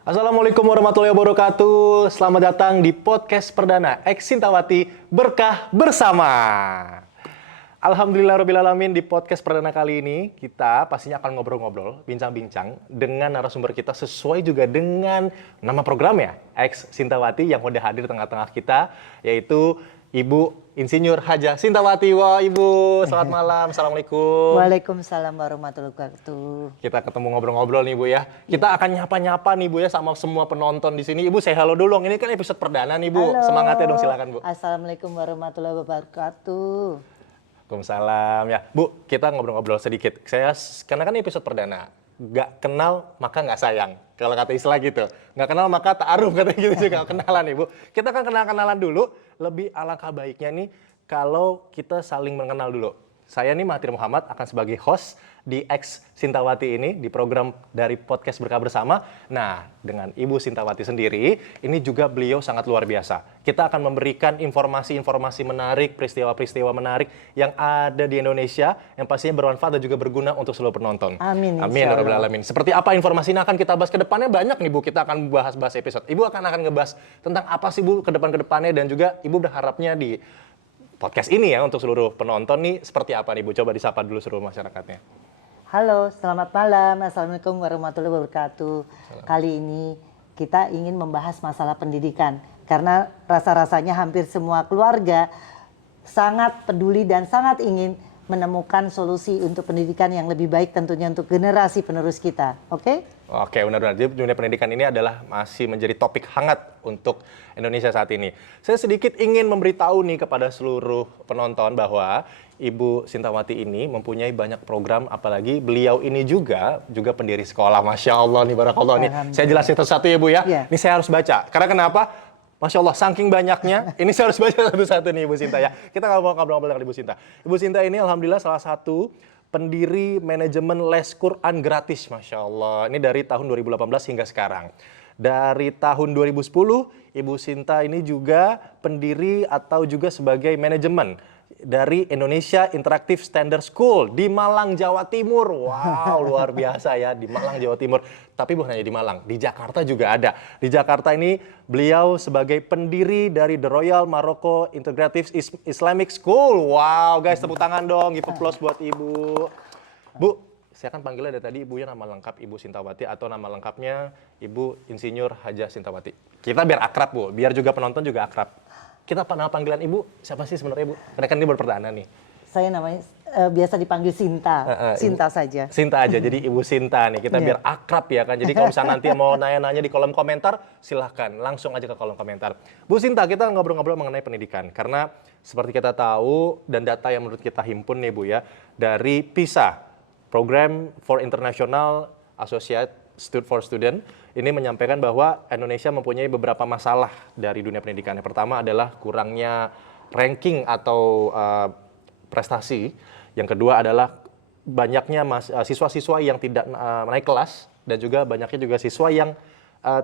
Assalamualaikum warahmatullahi wabarakatuh. Selamat datang di podcast perdana X Sintawati Berkah Bersama. Alhamdulillahirrabbilalamin, di podcast perdana kali ini kita pastinya akan ngobrol-ngobrol, bincang-bincang dengan narasumber kita sesuai juga dengan nama programnya X Sintawati yang udah hadir di tengah-tengah kita, yaitu Ibu Insinyur Haja Sintawati. Wah, Ibu, selamat malam. Assalamualaikum. Waalaikumsalam warahmatullahi wabarakatuh. Kita ketemu ngobrol-ngobrol nih, Bu ya. Kita akan nyapa-nyapa nih, Bu ya, sama semua penonton di sini. Ibu, say hello dulu dong. Ini kan episode perdana nih, Bu. Halo. Semangatnya dong, silakan, Bu. Assalamualaikum warahmatullahi wabarakatuh. Waalaikumsalam. Ya, Bu, kita ngobrol-ngobrol sedikit. Karena kan ini episode perdana. Nggak kenal, maka nggak sayang. Kalau kata istilah gitu. Nggak kenal, maka ta'aruf, katanya gitu juga. Kenalan nih, Bu. Kita kan kenal-kenalan dulu. Lebih alangkah baiknya nih, kalau kita saling mengenal dulu. Saya nih Mahathir Muhammad akan sebagai host di X Sintawati ini, di program dari podcast Berkah Bersama. Nah, dengan Ibu Sintawati sendiri, ini juga beliau sangat luar biasa. Kita akan memberikan informasi-informasi menarik, peristiwa-peristiwa menarik yang ada di Indonesia, yang pastinya bermanfaat dan juga berguna untuk seluruh penonton. Amin. Amin, ya rabbal alamin. Seperti apa informasinya akan kita bahas ke depannya, banyak nih, Bu. Kita akan bahas episode. Ibu akan ngebahas tentang apa sih, Bu, ke depannya, dan juga Ibu berharapnya di podcast ini ya untuk seluruh penonton nih seperti apa nih, Bu? Coba disapa dulu seluruh masyarakatnya. Halo, selamat malam. Assalamualaikum warahmatullahi wabarakatuh. Kali ini kita ingin membahas masalah pendidikan. Karena rasa-rasanya hampir semua keluarga sangat peduli dan sangat ingin menemukan solusi untuk pendidikan yang lebih baik tentunya untuk generasi penerus kita. Oke? Oke, benar-benar. Jadi dunia pendidikan ini adalah masih menjadi topik hangat untuk Indonesia saat ini. Saya sedikit ingin memberitahu nih kepada seluruh penonton bahwa Ibu Sintawati ini mempunyai banyak program, apalagi beliau ini juga pendiri sekolah. Masya Allah nih, barakallah nih. Saya jelasin satu-satu ya, Bu ya. Yeah. Ini saya harus baca. Karena kenapa? Masya Allah, saking banyaknya, ini saya harus baca satu-satu nih, Ibu Sinta ya. Kita ngobrol-ngobrol dengan Ibu Sinta. Ibu Sinta ini alhamdulillah salah satu pendiri manajemen les Quran gratis, Masya Allah. Ini dari tahun 2018 hingga sekarang. Dari tahun 2010, Ibu Sinta ini juga pendiri atau juga sebagai manajemen dari Indonesia Interactive Standard School di Malang, Jawa Timur. Wow, luar biasa ya, di Malang, Jawa Timur. Tapi bukan hanya di Malang, di Jakarta juga ada. Di Jakarta ini beliau sebagai pendiri dari The Royal Morocco Integrative Islamic School. Wow, guys, tepuk tangan dong, give applause buat Ibu. Bu, saya kan panggilnya dari tadi Ibunya nama lengkap Ibu Sintawati atau nama lengkapnya Ibu Insinyur Haja Sintawati. Kita biar akrab, Bu, biar juga penonton juga akrab. Kita nama panggilan Ibu, siapa sih sebenarnya, Ibu? Karena kan ini baru perdana nih. Saya namanya biasa dipanggil Sinta. Sinta saja. Sinta aja, jadi Ibu Sinta nih. Kita biar akrab ya kan. Jadi kalau misalnya nanti mau nanya-nanya di kolom komentar, silahkan langsung aja ke kolom komentar. Bu Sinta, kita ngobrol-ngobrol mengenai pendidikan. Karena seperti kita tahu dan data yang menurut kita himpun nih, Bu ya, dari PISA, Program for International Associate for Student, ini menyampaikan bahwa Indonesia mempunyai beberapa masalah dari dunia pendidikan. Yang pertama adalah kurangnya ranking atau prestasi. Yang kedua adalah banyaknya siswa-siswa yang tidak naik kelas, dan juga banyaknya juga siswa yang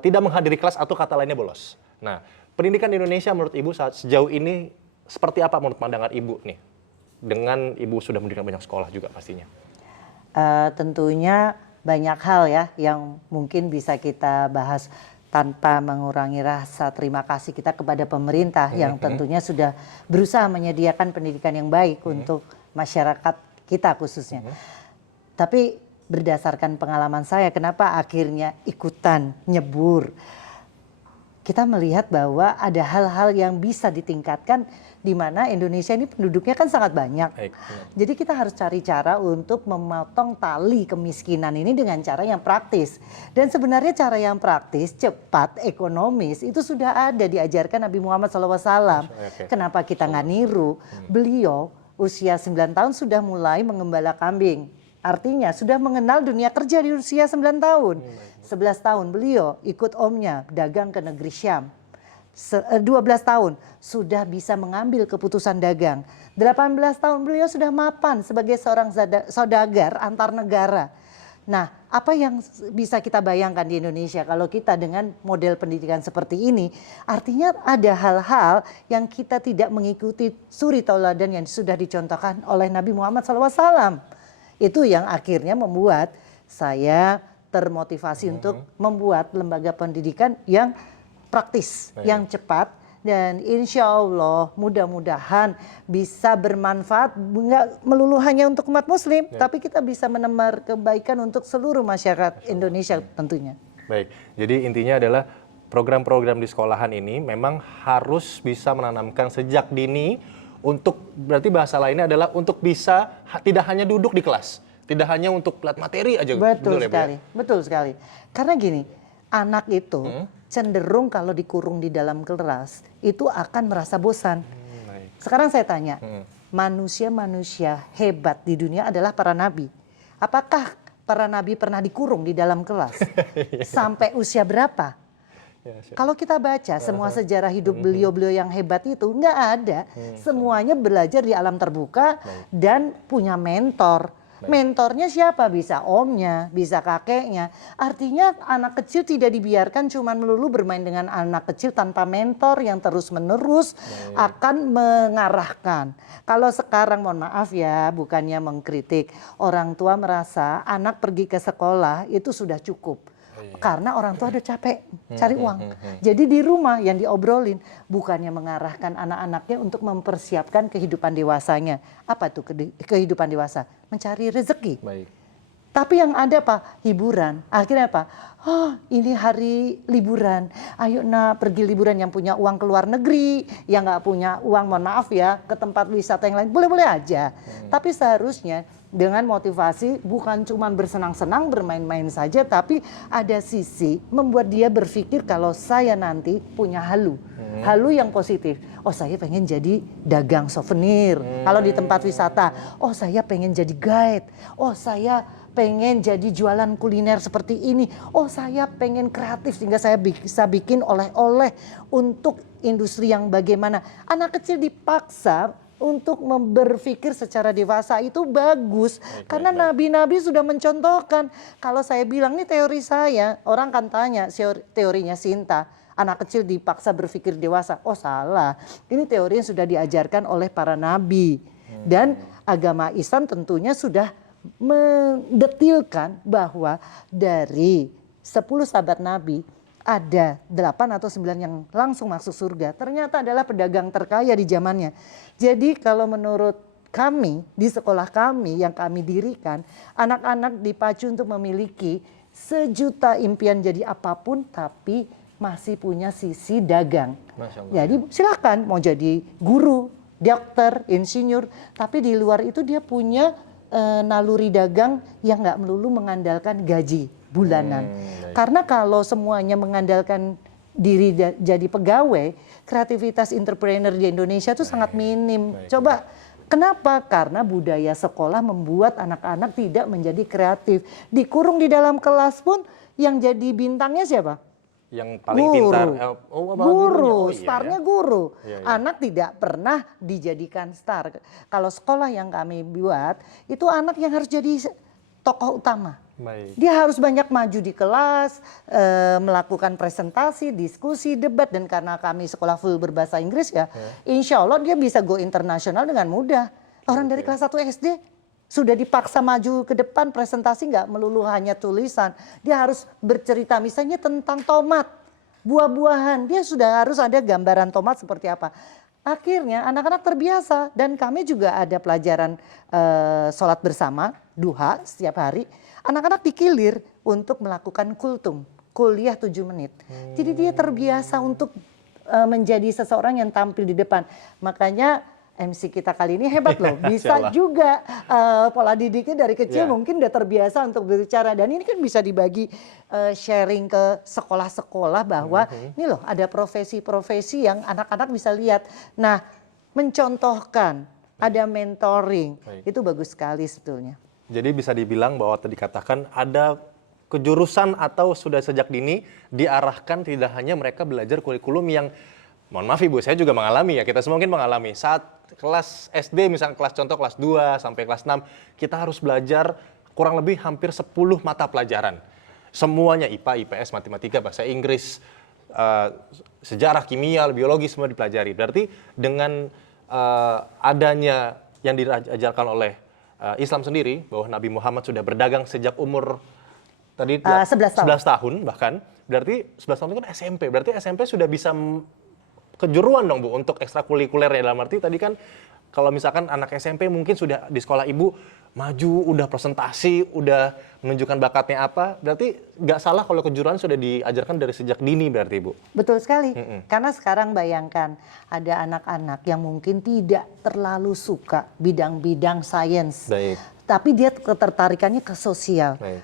tidak menghadiri kelas atau kata lainnya bolos. Nah, pendidikan di Indonesia menurut Ibu sejauh ini seperti apa menurut pandangan Ibu nih? Dengan Ibu sudah mendirikan banyak sekolah juga pastinya. Tentunya banyak hal ya yang mungkin bisa kita bahas tanpa mengurangi rasa terima kasih kita kepada pemerintah yang tentunya sudah berusaha menyediakan pendidikan yang baik untuk masyarakat kita khususnya. Tapi berdasarkan pengalaman saya, kenapa akhirnya ikutan nyebur? Kita melihat bahwa ada hal-hal yang bisa ditingkatkan di mana Indonesia ini penduduknya kan sangat banyak. Jadi kita harus cari cara untuk memotong tali kemiskinan ini dengan cara yang praktis. Dan sebenarnya cara yang praktis, cepat, ekonomis itu sudah ada diajarkan Nabi Muhammad SAW. Kenapa kita nggak niru? Beliau usia 9 tahun sudah mulai mengembala kambing. Artinya sudah mengenal dunia kerja di usia 9 tahun. 11 tahun beliau ikut omnya dagang ke negeri Syam. 12 tahun sudah bisa mengambil keputusan dagang. 18 tahun beliau sudah mapan sebagai seorang saudagar antar negara. Nah, apa yang bisa kita bayangkan di Indonesia kalau kita dengan model pendidikan seperti ini? Artinya ada hal-hal yang kita tidak mengikuti suri tauladan yang sudah dicontohkan oleh Nabi Muhammad SAW. Itu yang akhirnya membuat saya termotivasi untuk membuat lembaga pendidikan yang praktis, yang cepat, dan insya Allah mudah-mudahan bisa bermanfaat nggak melulu hanya untuk umat muslim, tapi kita bisa menebar kebaikan untuk seluruh masyarakat Indonesia tentunya. Baik, jadi intinya adalah program-program di sekolahan ini memang harus bisa menanamkan sejak dini untuk, berarti bahasa lainnya adalah untuk bisa tidak hanya duduk di kelas, tidak hanya untuk lihat materi aja. Betul ya, Bu, sekali, ya? betul sekali. Karena gini, anak itu cenderung kalau dikurung di dalam kelas itu akan merasa bosan. Baik. Sekarang saya tanya, manusia-manusia hebat di dunia adalah para nabi. Apakah para nabi pernah dikurung di dalam kelas? Sampai usia berapa? Kalau kita baca semua sejarah hidup beliau-beliau yang hebat itu nggak ada. Semuanya belajar di alam terbuka dan punya mentor. Mentornya siapa? Bisa omnya, bisa kakeknya. Artinya anak kecil tidak dibiarkan cuma melulu bermain dengan anak kecil tanpa mentor yang terus-menerus akan mengarahkan. Kalau sekarang mohon maaf ya, bukannya mengkritik, orang tua merasa anak pergi ke sekolah itu sudah cukup. Karena orang tua udah capek cari uang. Jadi di rumah yang diobrolin bukannya mengarahkan anak-anaknya untuk mempersiapkan kehidupan dewasanya. Apa tuh kehidupan dewasa? Mencari rezeki. Baik. Tapi yang ada Pak, hiburan. Akhirnya apa? Oh, ini hari liburan. Ayo nak pergi liburan, yang punya uang ke luar negeri, yang nggak punya uang mohon maaf ya ke tempat wisata yang lain. Boleh-boleh aja. Tapi seharusnya dengan motivasi bukan cuma bersenang-senang bermain-main saja, tapi ada sisi membuat dia berpikir kalau saya nanti punya halu. Halu yang positif. Oh, saya pengen jadi dagang souvenir. Kalau di tempat wisata, oh saya pengen jadi guide. Oh, saya pengen jadi jualan kuliner seperti ini. Oh, saya pengen kreatif sehingga saya bisa bikin oleh-oleh untuk industri yang bagaimana. Anak kecil dipaksa untuk berpikir secara dewasa itu bagus. Karena nabi-nabi sudah mencontohkan. Kalau saya bilang ini teori saya, orang kan tanya teorinya Sinta. Anak kecil dipaksa berpikir dewasa. Oh salah, ini teori yang sudah diajarkan oleh para nabi. Dan agama Islam tentunya sudah mendetilkan bahwa dari 10 sahabat Nabi ada 8 atau 9 yang langsung masuk surga. Ternyata adalah pedagang terkaya di zamannya. Jadi kalau menurut kami di sekolah kami yang kami dirikan, anak-anak dipacu untuk memiliki sejuta impian jadi apapun tapi masih punya sisi dagang. Jadi silakan mau jadi guru, dokter, insinyur, tapi di luar itu dia punya naluri dagang yang nggak melulu mengandalkan gaji bulanan. Karena kalau semuanya mengandalkan diri jadi pegawai, kreativitas entrepreneur di Indonesia itu sangat minim. Coba kenapa? Karena budaya sekolah membuat anak-anak tidak menjadi kreatif. Dikurung di dalam kelas pun yang jadi bintangnya siapa? Yang paling pintar. Guru, starnya guru. Anak tidak pernah dijadikan star. Kalau sekolah yang kami buat, itu anak yang harus jadi tokoh utama. Baik. Dia harus banyak maju di kelas, melakukan presentasi, diskusi, debat. Dan karena kami sekolah full berbahasa Inggris ya, insya Allah dia bisa go internasional dengan mudah. Orang dari kelas 1 SD sudah dipaksa maju ke depan, presentasi nggak melulu hanya tulisan. Dia harus bercerita misalnya tentang tomat, buah-buahan. Dia sudah harus ada gambaran tomat seperti apa. Akhirnya anak-anak terbiasa dan kami juga ada pelajaran sholat bersama, duha setiap hari. Anak-anak dikilir untuk melakukan kultum, kuliah 7 menit. Jadi dia terbiasa untuk menjadi seseorang yang tampil di depan. Makanya MC kita kali ini hebat loh, bisa juga pola didiknya dari kecil mungkin udah terbiasa untuk berbicara. Dan ini kan bisa dibagi sharing ke sekolah-sekolah bahwa ini loh ada profesi-profesi yang anak-anak bisa lihat. Nah mencontohkan, ada mentoring, itu bagus sekali sebetulnya. Jadi bisa dibilang bahwa tadi dikatakan ada kejurusan atau sudah sejak dini diarahkan tidak hanya mereka belajar kurikulum yang, mohon maaf Ibu, saya juga mengalami ya, kita semua mungkin mengalami. Saat kelas SD misalnya kelas contoh kelas 2 sampai kelas 6, kita harus belajar kurang lebih hampir 10 mata pelajaran. Semuanya IPA, IPS, matematika, bahasa Inggris, sejarah, kimia, biologi semua dipelajari. Berarti dengan adanya yang diajarkan oleh Islam sendiri bahwa Nabi Muhammad sudah berdagang sejak umur Tadi 11 tahun. 11 tahun bahkan. Berarti 11 tahun itu kan SMP. Berarti SMP sudah bisa kejuruan dong Bu untuk ekstrakurikuler ya, dalam arti tadi kan kalau misalkan anak SMP mungkin sudah di sekolah ibu maju, udah presentasi, udah menunjukkan bakatnya apa, berarti nggak salah kalau kejuruan sudah diajarkan dari sejak dini berarti Bu? Betul sekali, karena sekarang bayangkan ada anak-anak yang mungkin tidak terlalu suka bidang-bidang sains, Baik. tapi dia ketertarikannya ke sosial. Baik.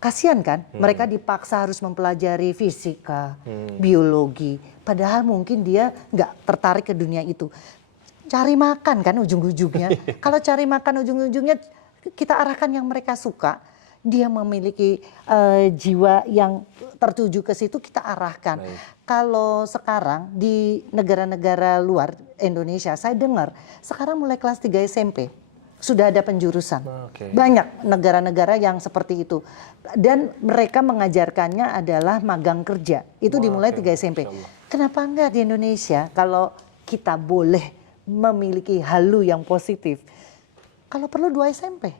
Kasian kan, mereka dipaksa harus mempelajari fisika, biologi, padahal mungkin dia nggak tertarik ke dunia itu. Cari makan kan ujung-ujungnya. Kalau cari makan ujung-ujungnya kita arahkan yang mereka suka, dia memiliki jiwa yang tertuju ke situ, kita arahkan. Baik. Kalau sekarang di negara-negara luar Indonesia, saya dengar sekarang mulai kelas 3 SMP sudah ada penjurusan. Oke. Banyak negara-negara yang seperti itu. Dan mereka mengajarkannya adalah magang kerja. Itu dimulai 3 SMP. Masya Allah. Kenapa enggak di Indonesia kalau kita boleh memiliki halu yang positif? Kalau perlu 2 SMP.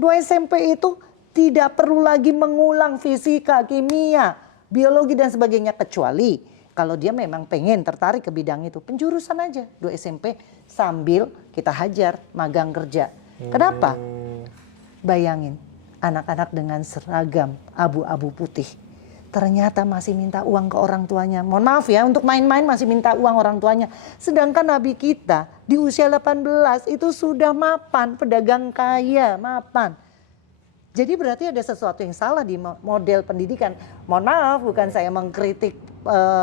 2 SMP itu tidak perlu lagi mengulang fisika, kimia, biologi dan sebagainya, kecuali kalau dia memang pengen tertarik ke bidang itu, penjurusan aja 2 SMP sambil kita hajar magang kerja. Kenapa? Bayangin anak-anak dengan seragam abu-abu putih ternyata masih minta uang ke orang tuanya. Mohon maaf ya, untuk main-main masih minta uang orang tuanya. Sedangkan Nabi kita di usia 18 itu sudah mapan, pedagang kaya, mapan. Jadi berarti ada sesuatu yang salah di model pendidikan. Mohon maaf, bukan saya mengkritik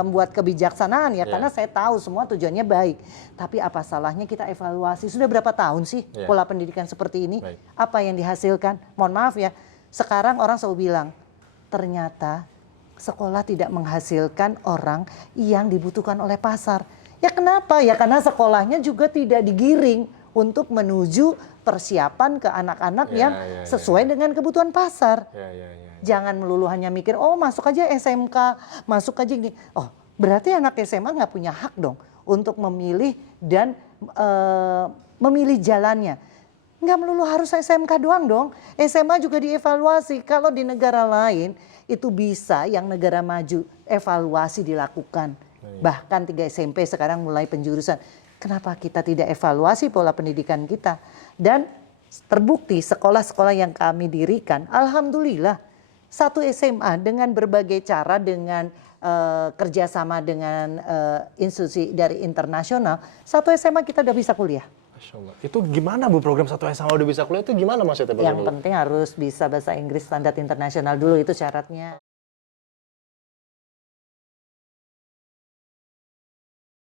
buat kebijaksanaan ya, karena saya tahu semua tujuannya baik. Tapi apa salahnya kita evaluasi, sudah berapa tahun sih pola pendidikan seperti ini? Baik. Apa yang dihasilkan? Mohon maaf ya, sekarang orang selalu bilang, ternyata sekolah tidak menghasilkan orang yang dibutuhkan oleh pasar. Ya kenapa? Ya karena sekolahnya juga tidak digiring untuk menuju persiapan ke anak-anak yang sesuai dengan kebutuhan pasar. Jangan melulu hanya mikir, oh masuk aja SMK, masuk aja gini. Oh berarti anak SMA nggak punya hak dong untuk memilih dan memilih jalannya. Nggak melulu harus SMK doang dong. SMA juga dievaluasi. Kalau di negara lain itu bisa, yang negara maju evaluasi dilakukan. Bahkan 3 SMP sekarang mulai penjurusan. Kenapa kita tidak evaluasi pola pendidikan kita? Dan terbukti sekolah-sekolah yang kami dirikan, alhamdulillah 1 SMA dengan berbagai cara, dengan kerjasama dengan institusi dari internasional, 1 SMA kita udah bisa kuliah. Masya Allah. Itu gimana Bu program 1 SMA udah bisa kuliah itu gimana maksudnya? Yang penting harus bisa bahasa Inggris standar internasional dulu, itu syaratnya.